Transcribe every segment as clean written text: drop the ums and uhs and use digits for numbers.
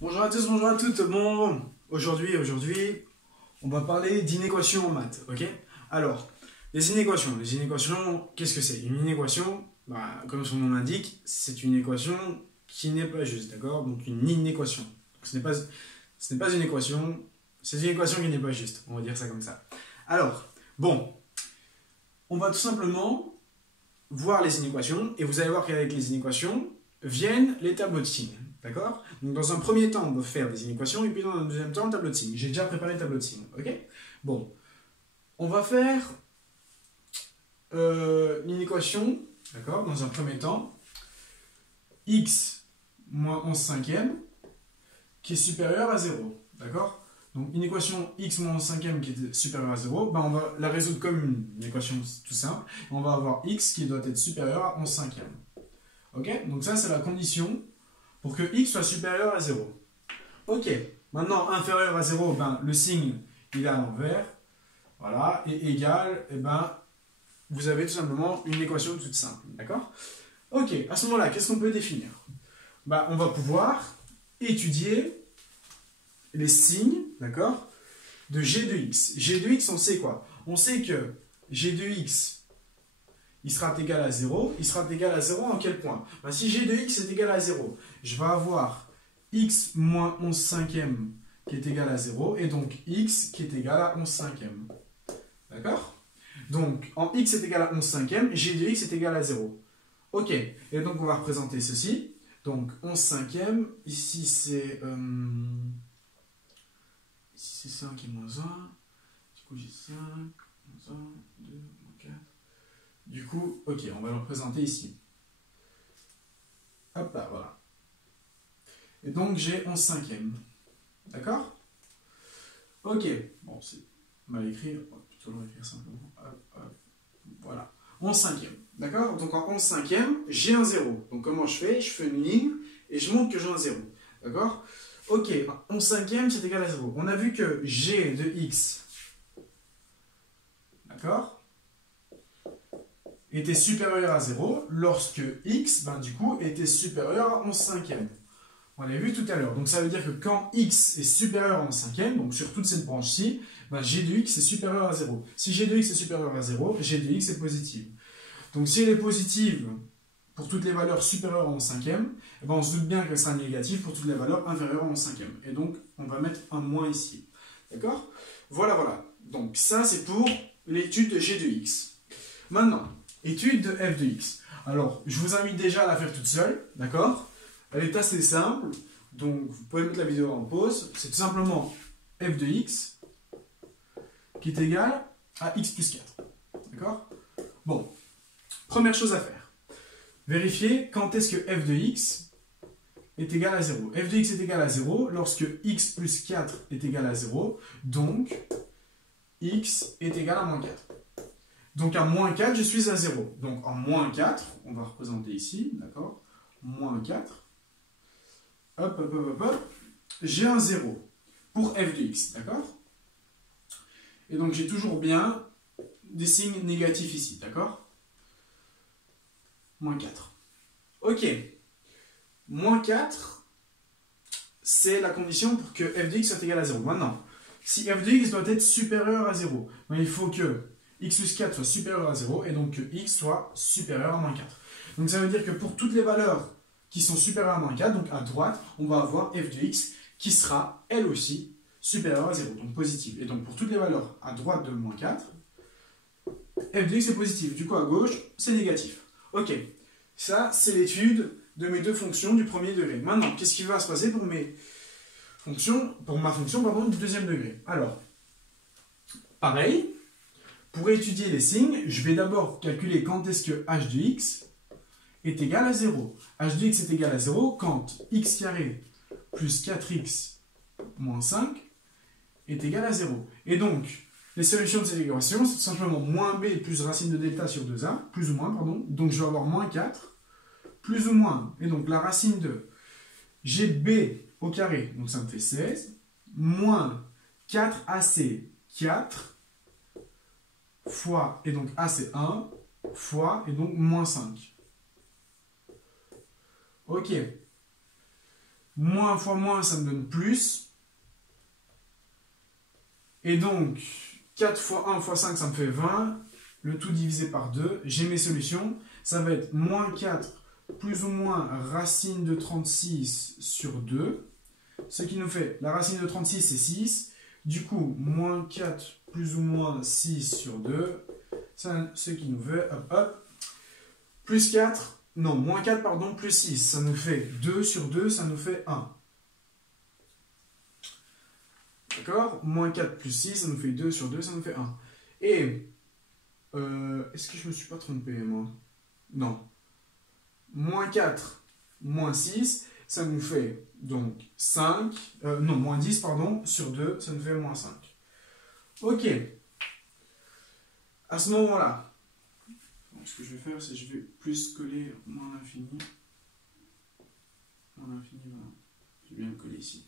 Bonjour à tous, bonjour à toutes. Bon, aujourd'hui, on va parler d'inéquations en maths, ok? Alors, les inéquations, qu'est-ce que c'est? Une inéquation, comme son nom l'indique, c'est une équation qui n'est pas juste, d'accord? Donc une inéquation. Donc, ce n'est pas une équation, c'est une équation qui n'est pas juste, on va dire ça comme ça. Alors, bon, on va tout simplement voir les inéquations, et vous allez voir qu'avec les inéquations viennent les tableaux de signes. D'accord? Donc dans un premier temps, on va faire des inéquations, et puis dans un deuxième temps, le tableau de signes. J'ai déjà préparé le tableau de signes. Ok? Bon. On va faire l'inéquation, d'accord? Dans un premier temps, x moins 11 cinquième qui est supérieur à 0. D'accord? Donc une équation x moins 11 cinquième qui est supérieure à 0, on va la résoudre comme une équation tout simple. On va avoir x qui doit être supérieur à 11 cinquième. Ok? Donc ça, c'est la condition pour que x soit supérieur à 0. Ok, maintenant inférieur à 0, le signe il est à l'envers. Voilà, et égal, vous avez tout simplement une équation toute simple. D'accord? Ok, à ce moment-là, qu'est-ce qu'on peut définir? On va pouvoir étudier les signes, d'accord, de g de x. G de x, on sait quoi? On sait que g de x il sera égal à 0. Il sera égal à 0 en quel point? Si g de x est égal à 0, je vais avoir x moins 11 cinquième qui est égal à 0, et donc x qui est égal à 11 cinquième. D'accord? Donc, en x est égal à 11 cinquième, g de x est égal à 0. Ok, et donc on va représenter ceci. Donc, 11 cinquième, ici c'est 5 et moins 1. Du coup, j'ai 5, moins 1, 2, moins 4. Du coup, ok, on va le représenter ici. Hop là, voilà. Et donc, j'ai 11 cinquième. D'accord? Ok, bon, c'est mal écrit, on va plutôt le réécrire simplement. Hop, hop, voilà. 11 cinquième. D'accord? Donc, en 11 cinquième, j'ai un 0. Donc, comment je fais? Je fais une ligne et je montre que j'ai un 0. D'accord? Ok, 11 cinquième, c'est égal à 0. On a vu que g de x, d'accord, était supérieur à 0 lorsque x, du coup, était supérieur à 11 cinquième. On l'a vu tout à l'heure. Donc ça veut dire que quand x est supérieur à 11 cinquième, donc sur toute cette branche-ci, g de x est supérieur à 0. Si g de x est supérieur à 0, g de x est positive. Donc si elle est positive pour toutes les valeurs supérieures à 11 cinquième, on se doute bien qu'elle sera négative pour toutes les valeurs inférieures à 11 cinquième. Et donc on va mettre un moins ici. D'accord? Voilà, voilà. Donc ça c'est pour l'étude de g de x. Maintenant, étude de f de x. Alors, je vous invite déjà à la faire toute seule, d'accord? Elle est assez simple, donc vous pouvez mettre la vidéo en pause. C'est tout simplement f de x qui est égal à x plus 4. D'accord? Bon, première chose à faire. Vérifier quand est-ce que f de x est égal à 0. f de x est égal à 0 lorsque x plus 4 est égal à 0, donc x est égal à moins 4. Donc à moins 4, je suis à 0. Donc en moins 4, on va représenter ici, d'accord? Moins 4. Hop, hop, hop, hop. J'ai un 0 pour f de x, d'accord? Et donc j'ai toujours bien des signes négatifs ici, d'accord? Moins 4. Ok. Moins 4, c'est la condition pour que f de x soit égal à 0. Maintenant, si f de x doit être supérieur à 0, il faut que x plus 4 soit supérieur à 0 et donc que x soit supérieur à moins 4. Donc ça veut dire que pour toutes les valeurs qui sont supérieures à moins 4, donc à droite, on va avoir f de x qui sera elle aussi supérieure à 0, donc positive. Et donc pour toutes les valeurs à droite de moins 4, f de x est positif. Du coup à gauche, c'est négatif. Ok, ça c'est l'étude de mes deux fonctions du premier degré. Maintenant, qu'est-ce qui va se passer pour ma fonction du deuxième degré? Alors, pareil. Pour étudier les signes, je vais d'abord calculer quand est-ce que h de x est égal à 0. h de x est égal à 0 quand x carré plus 4x moins 5 est égal à 0. Et donc, les solutions de cette équation, c'est tout simplement moins b plus racine de delta sur 2a, plus ou moins, pardon. Donc je vais avoir moins 4, plus ou moins, et donc la racine de gb au carré, donc ça me fait 16, moins 4ac, 4, fois, et donc A c'est 1, fois, et donc moins 5. Ok. Moins fois moins, ça me donne plus. Et donc, 4 fois 1 fois 5, ça me fait 20. Le tout divisé par 2. J'ai mes solutions. Ça va être moins 4 plus ou moins racine de 36 sur 2. Ce qui nous fait, la racine de 36, c'est 6. Du coup, moins 4 plus ou moins 6 sur 2. Ça, ce qui nous fait, hop, hop, plus 4, non, moins 4, pardon, plus 6. Ça nous fait 2 sur 2, ça nous fait 1. D'accord? Moins 4 plus 6, ça nous fait 2 sur 2, ça nous fait 1. Et, est-ce que je me suis pas trompé, moi? Non. Moins 4, moins 6, ça nous fait donc 5, non, moins 10, pardon, sur 2, ça nous fait moins 5. Ok. À ce moment-là, ce que je vais faire, c'est que je vais plus coller moins l'infini. Moins l'infini, voilà. Je vais bien le coller ici.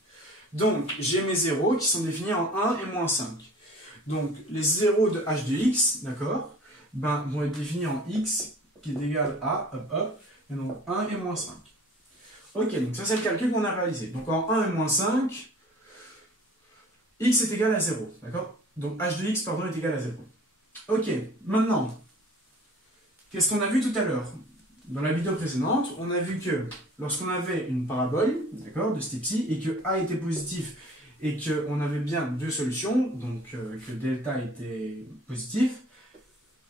Donc, j'ai mes zéros qui sont définis en 1 et moins 5. Donc, les zéros de h de x, d'accord, ben, vont être définis en x qui est égal à, hop, hop, et donc 1 et moins 5. Ok, donc ça c'est le calcul qu'on a réalisé. Donc en 1 et moins 5, x est égal à 0, d'accord? Donc h de x, pardon, est égal à 0. Ok, maintenant, qu'est-ce qu'on a vu tout à l'heure? Dans la vidéo précédente, on a vu que lorsqu'on avait une parabole, d'accord, de ce type-ci, et que a était positif, et qu'on avait bien deux solutions, donc que delta était positif,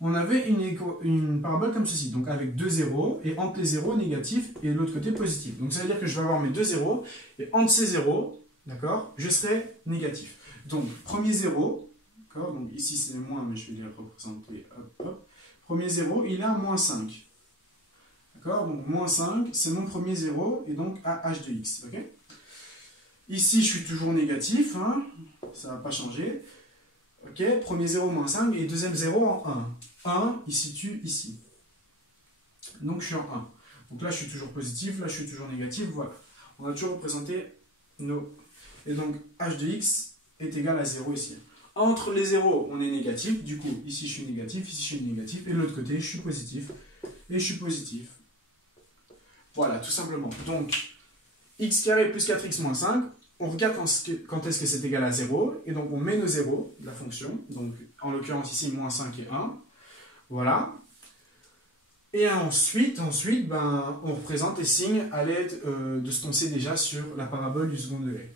on avait une parabole comme ceci, donc avec deux zéros, et entre les zéros négatifs, et l'autre côté positif. Donc ça veut dire que je vais avoir mes deux zéros, et entre ces zéros, d'accord, je serai négatif. Donc premier zéro, d'accord, donc ici c'est moins, mais je vais les représenter, hop, hop. Premier zéro, il a moins 5. D'accord, donc moins 5, c'est mon premier zéro, et donc à h de x, ok? Ici, je suis toujours négatif, hein, ça ne va pas changer. Ok, premier 0 moins 5 et deuxième 0 en 1. 1, il se situe ici. Donc je suis en 1. Donc là, je suis toujours positif, là, je suis toujours négatif. Voilà. On a toujours représenté nos... Et donc, h de x est égal à 0 ici. Entre les 0, on est négatif. Du coup, ici, je suis négatif, ici, je suis négatif. Et de l'autre côté, je suis positif. Et je suis positif. Voilà, tout simplement. Donc, x carré plus 4x moins 5. On regarde quand est-ce que c'est égal à 0, et donc on met nos zéros de la fonction, donc en l'occurrence ici, moins 5 et 1, voilà. Et ensuite ben, on représente les signes à l'aide de ce qu'on sait déjà sur la parabole du second degré.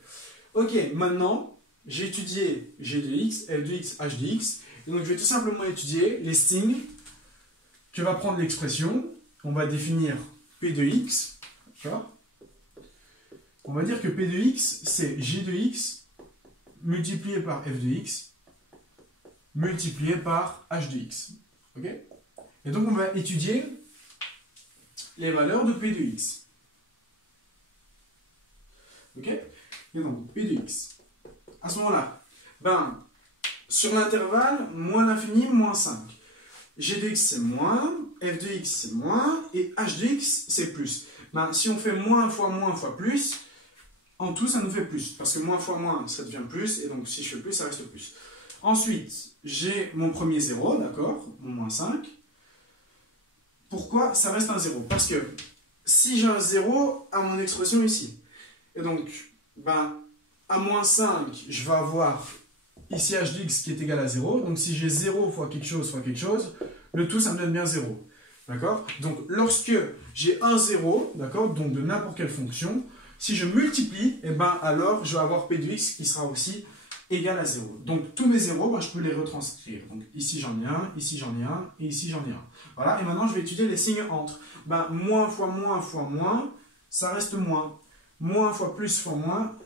Ok, maintenant, j'ai étudié g de x, f de x, h de x, et donc je vais tout simplement étudier les signes que va prendre l'expression. On va définir p de x, d'accord ? On va dire que P de x, c'est G de x multiplié par F de x multiplié par H de x. Ok? Et donc, on va étudier les valeurs de P de x. Ok? Et donc, P de x. À ce moment-là, ben, sur l'intervalle, moins l'infini, moins 5. G de x, c'est moins, F de x, c'est moins, et H de x, c'est plus. Ben, si on fait moins fois plus, en tout, ça nous fait plus, parce que moins fois moins, ça devient plus, et donc si je fais plus, ça reste plus. Ensuite, j'ai mon premier 0, d'accord, mon moins 5. Pourquoi ça reste un 0? Parce que si j'ai un 0 à mon expression ici, et donc, ben, à moins 5, je vais avoir ici h de x qui est égal à 0, donc si j'ai 0 fois quelque chose, le tout, ça me donne bien 0. D'accord? Donc, lorsque j'ai un 0, d'accord, donc de n'importe quelle fonction, si je multiplie, eh ben, alors je vais avoir p de x qui sera aussi égal à 0. Donc tous mes zéros, ben, je peux les retranscrire. Donc ici j'en ai un, ici j'en ai un, et ici j'en ai un. Voilà, et maintenant je vais étudier les signes entre. Ben, moins, ça reste moins. Moins fois plus,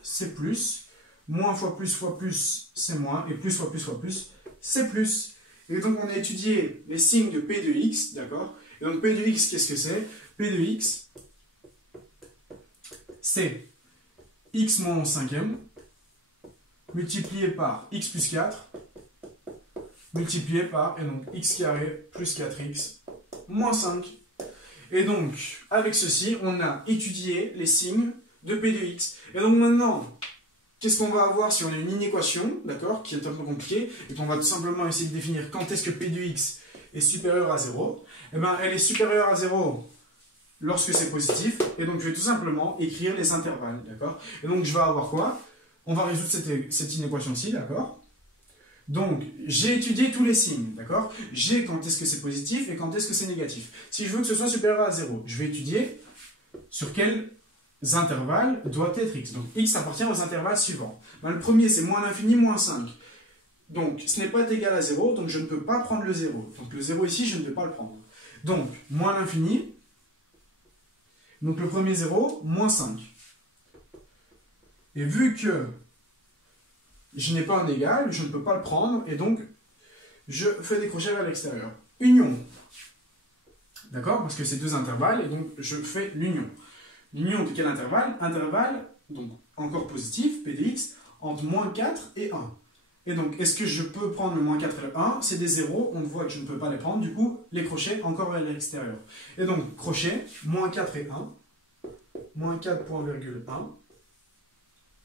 c'est plus. Moins fois plus, c'est moins. Et plus fois plus, c'est plus. Et donc on a étudié les signes de p de x, d'accord? Et donc p de x, qu'est-ce que c'est? P de x, c'est x moins 11 cinquième multiplié par x plus 4 multiplié par, et donc x carré plus 4x moins 5. Et donc, avec ceci, on a étudié les signes de p de x. Et donc maintenant, qu'est-ce qu'on va avoir si on a une inéquation, d'accord, qui est un peu compliquée, et qu'on va tout simplement essayer de définir quand est-ce que p de x est supérieur à 0. Eh bien, elle est supérieure à 0 lorsque c'est positif. Et donc, je vais tout simplement écrire les intervalles, d'accord? Et donc, je vais avoir quoi? On va résoudre cette inéquation-ci, d'accord? Donc, j'ai étudié tous les signes, d'accord? J'ai quand est-ce que c'est positif et quand est-ce que c'est négatif. Si je veux que ce soit supérieur à 0, je vais étudier sur quels intervalles doit être x. Donc, x appartient aux intervalles suivants. Ben, le premier, c'est moins l'infini, moins 5. Donc, ce n'est pas égal à 0, donc je ne peux pas prendre le 0. Donc, le 0 ici, je ne peux pas le prendre. Donc, moins l'infini. Donc, le premier 0, moins 5. Et vu que je n'ai pas un égal, je ne peux pas le prendre, et donc, je fais des crochets vers l'extérieur. Union. D'accord? Parce que c'est deux intervalles, et donc, je fais l'union. L'union de quel intervalle? Intervalle, donc, encore positif, p de x, entre moins 4 et 1. Et donc, est-ce que je peux prendre le moins 4 et le 1? C'est des zéros, on voit que je ne peux pas les prendre, du coup, les crochets encore vers l'extérieur. Et donc, crochet, moins 4 et 1, moins 4 point virgule 1.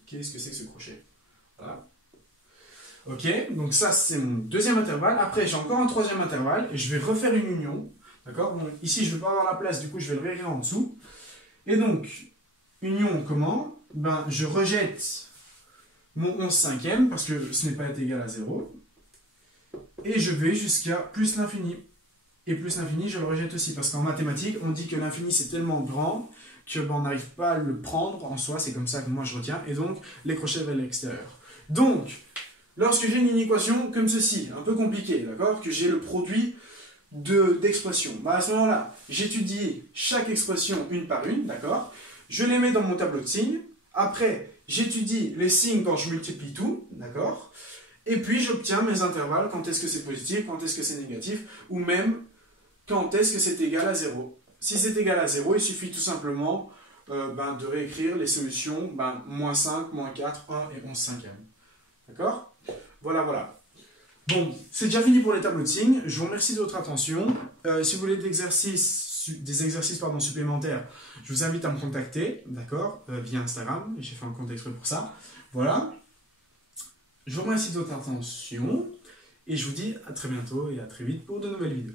Qu'est-ce que c'est que ce crochet? Voilà. Ok, donc ça, c'est mon deuxième intervalle. Après, j'ai encore un troisième intervalle, et je vais refaire une union. D'accord? Donc, ici, je ne vais pas avoir la place, du coup, je vais le réécrire en dessous. Et donc, union comment? Ben, je rejette mon 11 cinquième, parce que ce n'est pas égal à 0. Et je vais jusqu'à plus l'infini. Et plus l'infini, je le rejette aussi, parce qu'en mathématiques, on dit que l'infini, c'est tellement grand que ben, on n'arrive pas à le prendre en soi. C'est comme ça que moi, je retiens. Et donc, les crochets vers l'extérieur. Donc, lorsque j'ai une équation comme ceci, un peu compliquée, d'accord, que j'ai le produit d'expressions, ben, à ce moment-là, j'étudie chaque expression une par une, d'accord. Je les mets dans mon tableau de signes. Après, j'étudie les signes quand je multiplie tout, d'accord? Et puis, j'obtiens mes intervalles, quand est-ce que c'est positif, quand est-ce que c'est négatif, ou même quand est-ce que c'est égal à 0. Si c'est égal à 0, il suffit tout simplement de réécrire les solutions moins 5, moins 4, 1 et 11 cinquième. D'accord? Voilà, voilà. Bon, c'est déjà fini pour les tableaux de signes. Je vous remercie de votre attention. Si vous voulez des exercices supplémentaires, je vous invite à me contacter, d'accord, via Instagram. J'ai fait un compte exprès pour ça. Voilà. Je vous remercie de votre attention et je vous dis à très bientôt et à très vite pour de nouvelles vidéos.